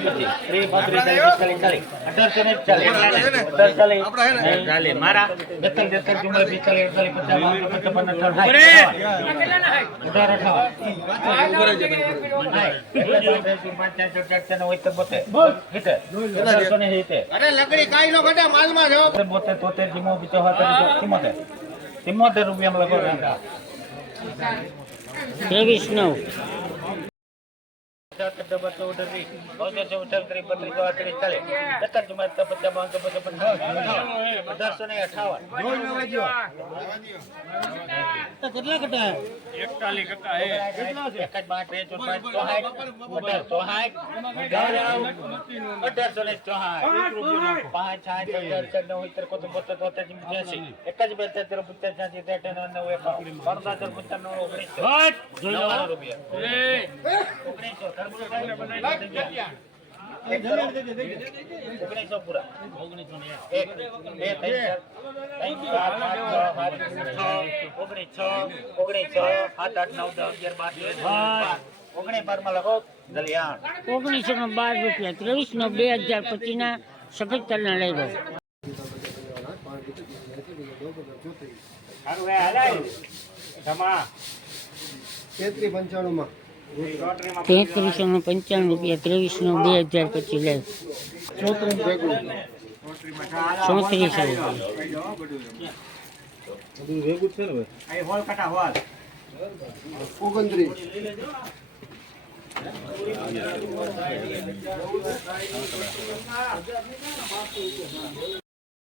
પચીસ ત્રીસ પાંત્રીસ ચાલીસ પિસ્તાલીસ ચાલીસ અઢારસો ને ચાલીસ ત્રીસ ચાલીસ ચાલીસ મારા બેતાલીસ તેતાલીસ ચુમ્માલીસ પિસ્તાલીસ અડતાલીસ પચાસ બાવન પચાસ પંદર અઠાવન અઢાર અઠાવન બોતેર તોતેર ચીમો પિચોતેર ચુમ્મોતેર ચુમ્મોતેર રૂપિયામાં લખો ત્રેવીસ નવ અઢારસો ને અઠાવન કેટલા કટા અઢારસો ને. ચોહાઠ. પાંચ અગિયાર ચાર નવ ઇતર કોતર બોતેર તોતેર બ્યાસી. એક જ બે તેર પચાસ છ્યાસી નવ એકાવન પંચાસર પંચાણું ઓગણીસો. રૂપિયા. ઓગણીસો ઓગણીસો માં નો બાર રૂપિયા ત્રેવીસ નો બે હજાર પચીસ ના સફેદ ના લઈ ગયો તેત્રી પંચાણુંમાં તેત્રીસો નો પંચાણું રૂપિયા ત્રેવીસ નો બે હજાર પચીસ લે. ચોત્રીસ રૂપિયા.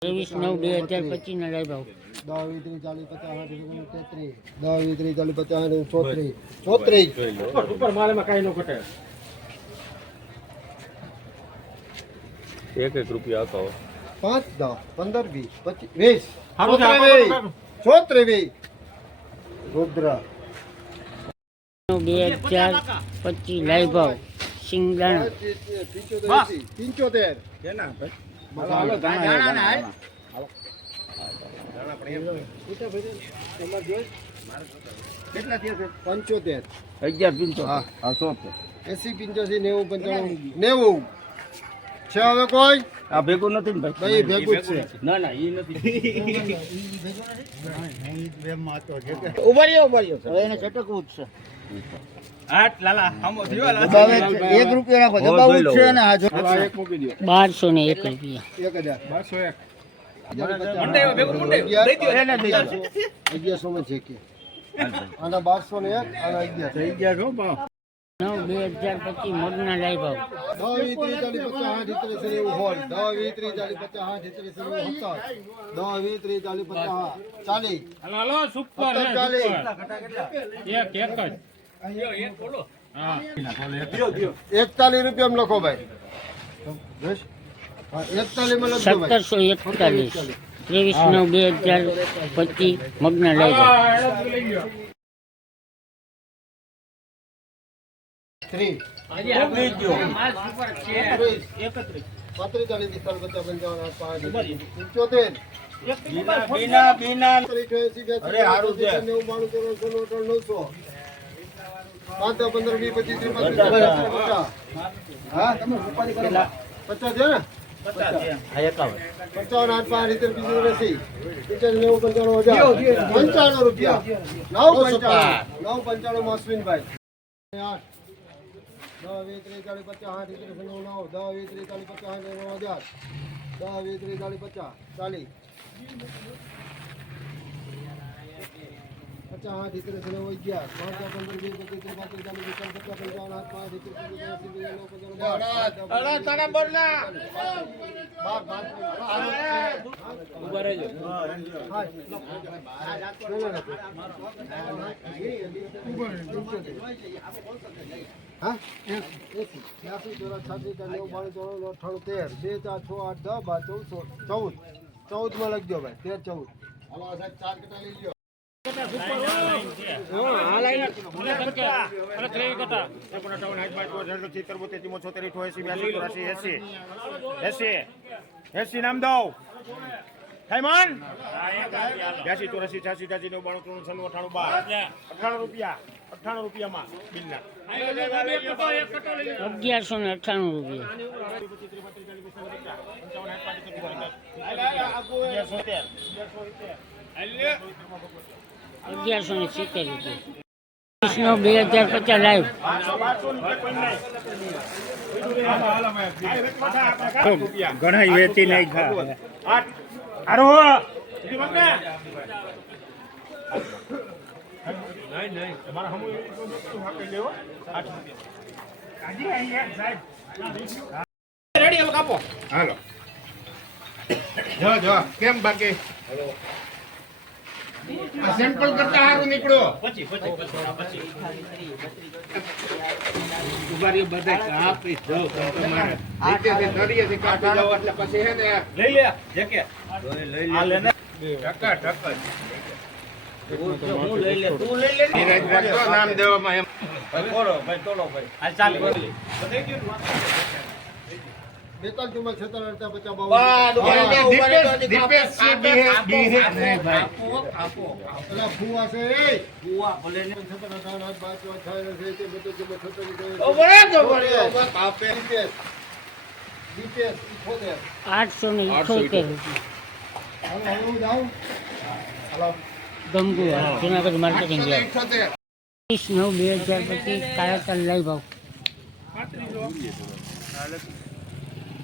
ત્રેવીસ નવ બે હજાર પચીસ ના લઈ ભાવ દસ વીસ ચાલીસ પચાસ તેત્રીસ. દસ વીસ ચાલીસ પચાસ સાઠ ચોત્રીસ. ચોત્રીસ. એક એક રૂપિયા આપો. પાંચ દસ પંદર વીસ પચીસ વીસ. ચોત્રીસ. રુદ્ર. બે હજાર પચીસ લાઈ ભાવ સિંગદાણા. પંચોતેર. થયા પંચોતેર અગિયાર પિંચો હા. હા સોતેર એસી પંચ્યાસી નેવું પંચાણું નેવું છે હવે કોઈ આ ભેગું નથી ને ભાઈ ભેગું ના ના એ નથી હવે એને છટકવું જ છે બારસો ને એક રૂપિયા. એક હજાર. બસો એક. અગિયારસો માં છે કે. આના બારસો ને એક આના અગિયાર થઈ ગયા છો ભાવ. નવ બે હજાર પચીસ મગના લઈ ભાવ. દસ વીસ ત્રીસ ચાલીસ પચાસ સત્તર ચાલીસ એક એક જ. એકતાલીસ રૂપિયા લખો ભાઈ. સત્તરસો એકતાલીસ. ત્રેવીસ નવ બે હજાર પચીસ મગ્ન લઈ ભાવ ત્રીસ. પાંત્રીસ ચાલીસ પિસ્તાલીસ પચાસ પંચાવન પાંચ પંદર, વીસ, પચીસ, ત્રીસ, પચાસ. હા? પચાસ છે ને? પંચાવન, આઠ, પાંચ, સિત્તેર, બીજું નથી નેવું, પંચાણું, હજાર. પંચાણું રૂપિયા. નવ પંચાણું. નવ પંચાણું માં અશ્વિનભાઈ. આઠ. દસ, વીસ, ત્રીસ, ચાલીસ, પચાસ, સાઠ, સિત્તેર, નવ નવ. દસ, વીસ, ત્રીસ, ચાલીસ, પચાસ, સાઠ, નવ હજાર. દસ, વીસ, ત્રીસ, ચાલીસ, પચાસ, ચાલીસ. પચાસ આઠ સિત્તેર ચલો અગિયાર પાંચ ચાર પંદર વીસ પચીસ પાંત્રીસ ચાલીસ પિસ્તાલીસ પચાસ પંચાવન આઠ પાંચ અઠાણું તેર બે ચાર છ આઠ દસ બાર ચૌદ ચૌદ ચૌદ. માં લખજો ભાઈ તેર ચૌદ. હાલો આ સાહેબ ચાર કેટલા લઈ એસી નામ દઉં હેમન બ્યાસી ચોરાસી છ્યાસી ત્યાસી નવ બાણું ત્રણ છન્નું અઠાણું બાર અઠાણું રૂપિયા અઠ્ઠાણું રૂપિયામાં બિલના અગિયારસો ને અઠ્ઠાણું રૂપિયા અગિયારસો તેર અગિયારસો ને સિત્તેર રૂપિયા. બે હજાર પચાસ લાઈવ ઘણા વેચી નાખ્યા. આરો તમારા હમુ આપી લેવો રેડી હવે કાપો હાલો. જો જો. કેમ બાકી? સેમ્પલ કરતા હારું નીકળો. પછી પછી પછી નીચેથી તળિયેથી કાપી જાઓ એટલે પછી હે ને લઈ લે જે કે લે. ટકા ટકા. હું લઈ લે તું લઈ લે નામ દેવામાં એમ. ભાઈ બોલો ભાઈ ભાઈ. ચાલે બેતાલીસ છેતર અડતા પચાસ બાવન દીપેશ દીપેશ બીહે નહીં ભાઈ પેલા ફુવા છે એ ફુવા ભલે ને છતાં અઢાર આઠ વાત ચોથ થાય છે તે બધું જે બરે થતું દીપેશ દીપેશ ઇઠોતેર આઠસો ને ઇઠોતેર રૂપિયા હાલો હવે હું જાઉં ગમગુ જુનાગઢ માર્કેટિંગ ઇઠોતેર ત્રીસ નવ બે હજાર પચીસ કાળાકલ લાઈવ ભાવ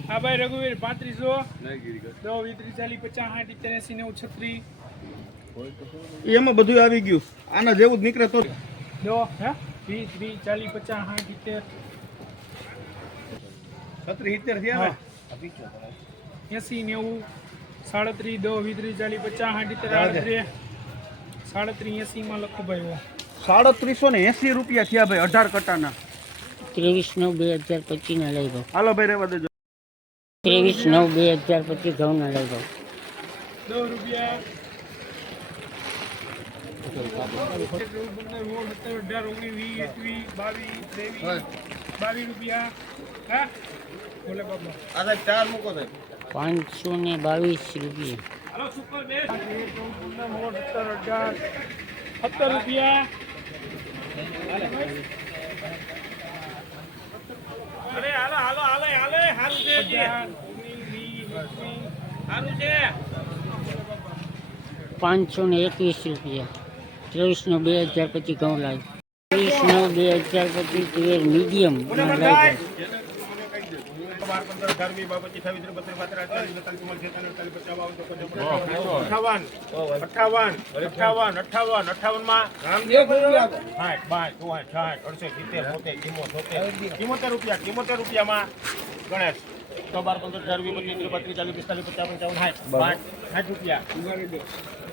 હા ભાઈ રઘુવીર પાંત્રીસો દો વીસ ત્રીસ ચાલીસ પચાસ સાઠ ત્યાસી એસી નેવું છત્રીસ. એમાં બધું આવી ગયું. આના જેવું જ નીકળે તો દો હે? વીસ ત્રીસ ચાલીસ પચાસ સાઠ ઇત્તેર છત્રી સિત્તેર થયા ને? એસી નેવું સાડત્રીસ દો વીસ ત્રીસ ચાલીસ પચાસ સાઠ ઇત્તેર આડત્રીસ. સાડત્રીસ એસીમાં લખો ભાઈ ઓ સાડત્રીસો ને એસી રૂપિયા થયા ભાઈ અઢાર કટાના. ત્રેવીસ નવ બે હજાર પચીસના લઈ ગયો હાલો ભાઈ રહેવા દેજો. ત્રેવીસ નવ બે હજાર પચીસ ઘઉંના લાઈવ ભાવ દો રૂપિયા અઢાર ઓગણીસ અરે હાલો હાલો હાલો હાલો હારું છે હારું છે. પાંચસો ને એકવીસ રૂપિયા. ત્રેવીસ નો બે હજાર પછી ઘઉં લાઈવ ત્રીસ નો બે હજાર પછી મીડિયમ લાઈવ બાર પંદર અઢાર વીસ બાર પચીસ છવ્વીસ બત્રીસ પાંત્રીસ અડતાલીસ છેતાલીસ ચોપન અઠાવન અઠાવન અઠાવન અઠાવન અઠાવનમાં સાઠ બાય ચોસઠ સાઠ અડસઠ સિત્તેર બોતેર ચિમો તોતેર ચિમોતેર રૂપિયા ચિમોતેર રૂપિયામાં ગણેશ. તો બાર પંદર અઢાર વીસ પચીસ બત્રીસ ચાલીસ પિસ્તાલીસ પચાસ પંચાવન સાઠ સાઠ સાઠ રૂપિયા.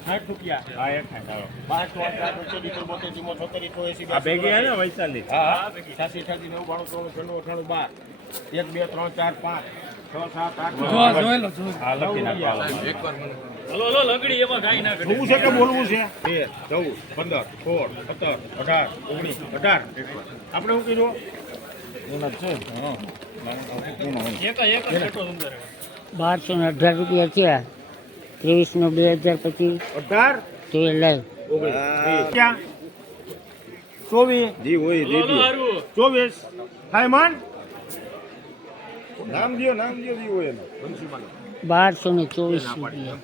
સાઠ રૂપિયા. હા એક સાઠ બાર ચોસઠ સાઠ બોતેર ચિમો છોતેર ઇઠો એસી આ ભેગી ને વૈશાલી? હા નેવું બાણું ત્રણ અઠાણું બાર. એક બે ત્રણ ચાર પાંચ છ સાત આઠ લખી જોવું છે કે બોલવું છે? તેર ચૌદ પંદર સોળ સત્તર અઢાર ઓગણીસ અઢાર. આપણે શું કીધું? બારસો ને અઢાર રૂપિયા થયા. ત્રેવીસ નો બે હજાર પચીસ. અઢાર? લાઈવ ક્યાં? ચોવીસ? જી હોય દીધી ચોવીસ. થાય માન? નામ દિયો નામ દિયો દીવો હોય એનો બારસો ને ચોવીસ રૂપિયા.